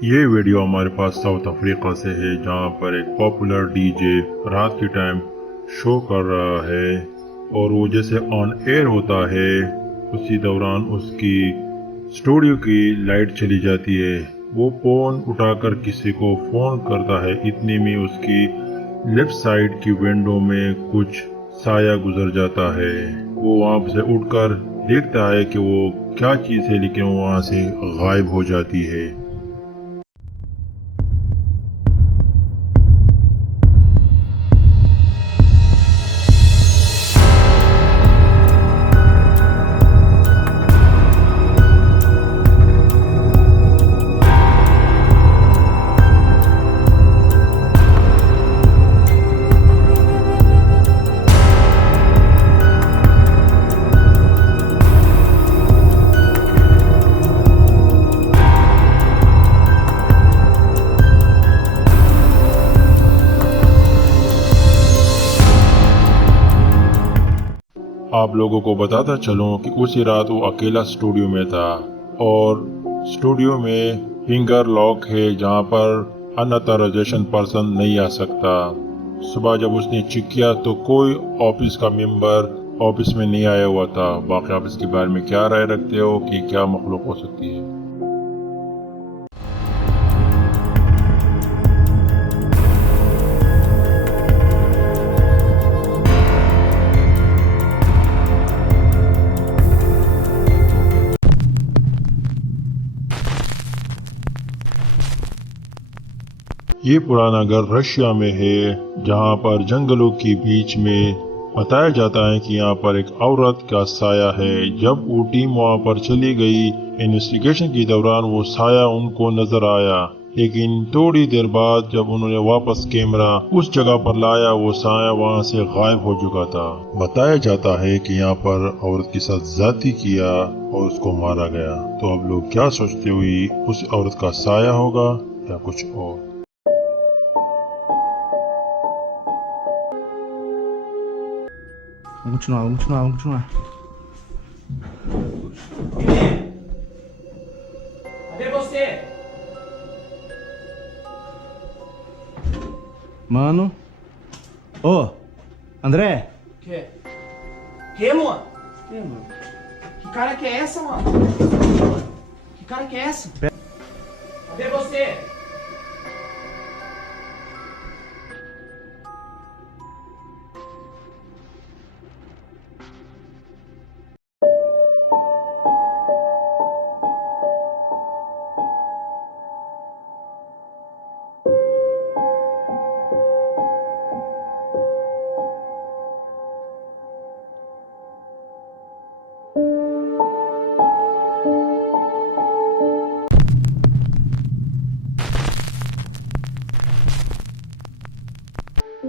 ये वीडियो हमारे पास south Africa से है, जहाँ पर एक पॉपुलर डीजे रात के टाइम शो कर रहा है और वो जैसे ऑन एयर होता है उसी दौरान उसकी स्टूडियो की लाइट चली जाती है। वो फोन उठाकर किसी को फोन करता है, इतने में उसकी लेफ्ट साइड की विंडो में कुछ साया गुजर जाता है। वो वहाँ से उठकर देखता है कि वो क्या चीज़ है, लेकिन वो वहाँ से गायब हो जाती है। आप लोगों को बताता चलूं कि उसी रात वो अकेला स्टूडियो में था और स्टूडियो में फिंगर लॉक है, जहां पर अनऑथराइजेशन पर्सन नहीं आ सकता। सुबह जब उसने चेक किया तो कोई ऑफिस का मेंबर ऑफिस में नहीं आया हुआ था। बाकी आप इसके बारे में क्या राय रखते हो कि क्या मखलूक हो सकती है? ये पुराना घर रशिया में है, जहाँ पर जंगलों के बीच में बताया जाता है कि यहाँ पर एक औरत का साया है। जब वो टीम वहाँ पर चली गई इन्वेस्टिगेशन के दौरान वो साया उनको नजर आया, लेकिन थोड़ी देर बाद जब उन्होंने वापस कैमरा उस जगह पर लाया वो साया वहाँ से गायब हो चुका था। बताया जाता है कि यहाँ पर औरत के साथ ज्यादती किया और उसको मारा गया। तो अब लोग क्या सोचते हुए, उस औरत का साया होगा या कुछ और? Vamos continuar, vamos continuar, vamos continuar. Cadê você? Mano. Ô, André. Que? Que, mano? Que, mano? Que cara que é essa, mano? Que cara que é essa? Cadê você?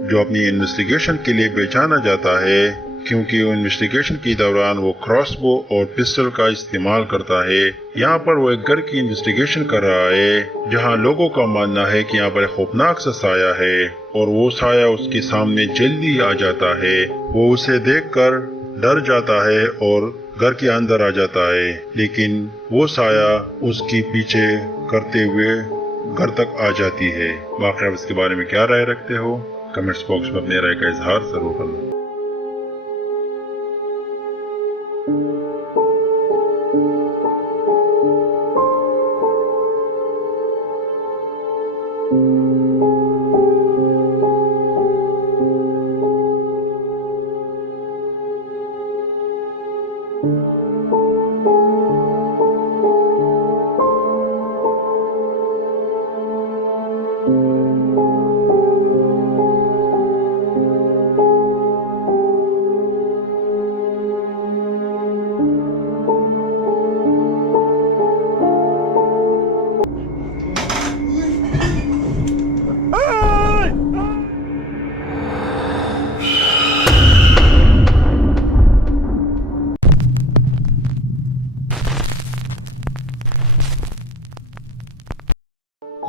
जो अपनी इन्वेस्टिगेशन के लिए पहचाना जाता है, क्योंकि वो इन्वेस्टिगेशन के दौरान वो क्रॉसबो और पिस्टल का इस्तेमाल करता है। यहाँ पर वो एक घर की इन्वेस्टिगेशन कर रहा है, जहाँ लोगों का मानना है कि यहाँ पर एक खौफनाक सा साया है और वो साया उसके सामने जल्दी आ जाता है। वो उसे देखकर डर जाता है और घर के अंदर आ जाता है, लेकिन वो साया उसके पीछे करते हुए घर तक आ जाती है। बाकी आप इसके बारे में क्या राय रखते हो? कमेंट्स बॉक्स में अपने राय का इजहार जरूर करना।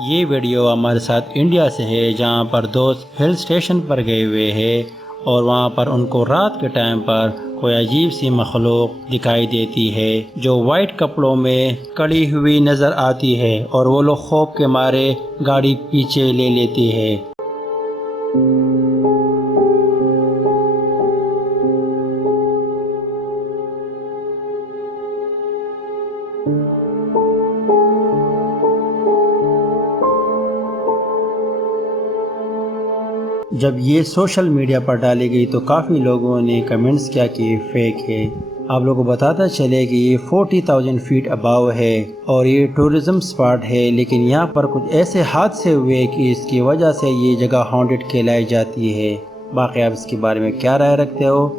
ये वीडियो हमारे साथ इंडिया से है, जहाँ पर दोस्त हिल स्टेशन पर गए हुए हैं और वहाँ पर उनको रात के टाइम पर कोई अजीब सी मखलूक दिखाई देती है जो वाइट कपड़ों में कड़ी हुई नज़र आती है और वो लोग खौफ के मारे गाड़ी पीछे ले लेती है। जब ये सोशल मीडिया पर डाली गई तो काफ़ी लोगों ने कमेंट्स किया कि ये फेक है। आप लोगों को बताता चले कि ये 40,000 फीट अबाव है और ये टूरिज़्म स्पॉट है, लेकिन यहाँ पर कुछ ऐसे हादसे हुए कि इसकी वजह से ये जगह हॉन्टेड कहलाई जाती है। बाकी आप इसके बारे में क्या राय रखते हो?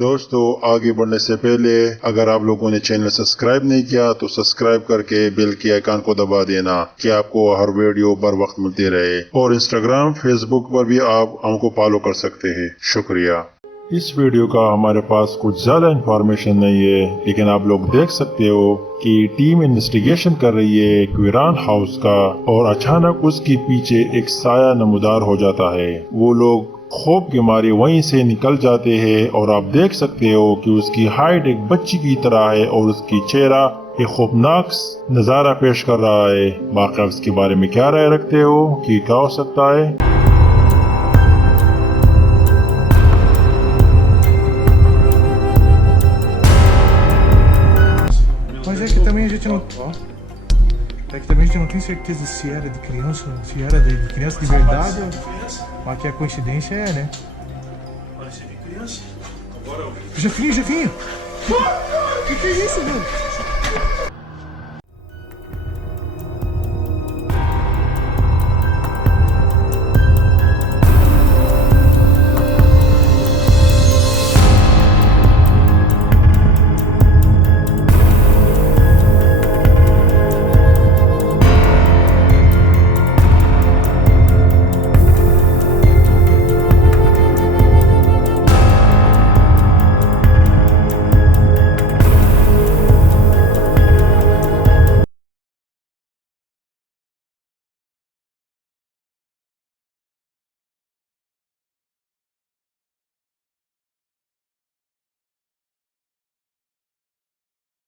दोस्तों, आगे बढ़ने से पहले अगर आप लोगों ने चैनल सब्सक्राइब नहीं किया तो सब्सक्राइब करके बेल की आइकन को दबा देना कि आपको हर वीडियो बर वक्त मिलती रहे। और इंस्टाग्राम, फेसबुक पर भी आप हमको फॉलो कर सकते हैं। शुक्रिया। इस वीडियो का हमारे पास कुछ ज्यादा इंफॉर्मेशन नहीं है, लेकिन आप लोग देख सकते हो कि टीम इन्वेस्टिगेशन कर रही है एक वीरान हाउस का और अचानक उसके पीछे एक साया नमूदार हो जाता है। वो लोग खौफ के मारे वहीं से निकल जाते हैं और आप देख सकते हो कि उसकी हाइट एक बच्ची की तरह है और उसकी चेहरा एक खौफनाक नजारा पेश कर रहा है। बाकी इसके बारे में क्या राय रखते हो कि क्या हो सकता है? Mas é que também a gente não. Ó, é que também a gente não tem certeza se era de criança, se era de criança de verdade, mas que a coincidência é, né? Parecia de criança. Agora Jefinho! Que é isso, meu?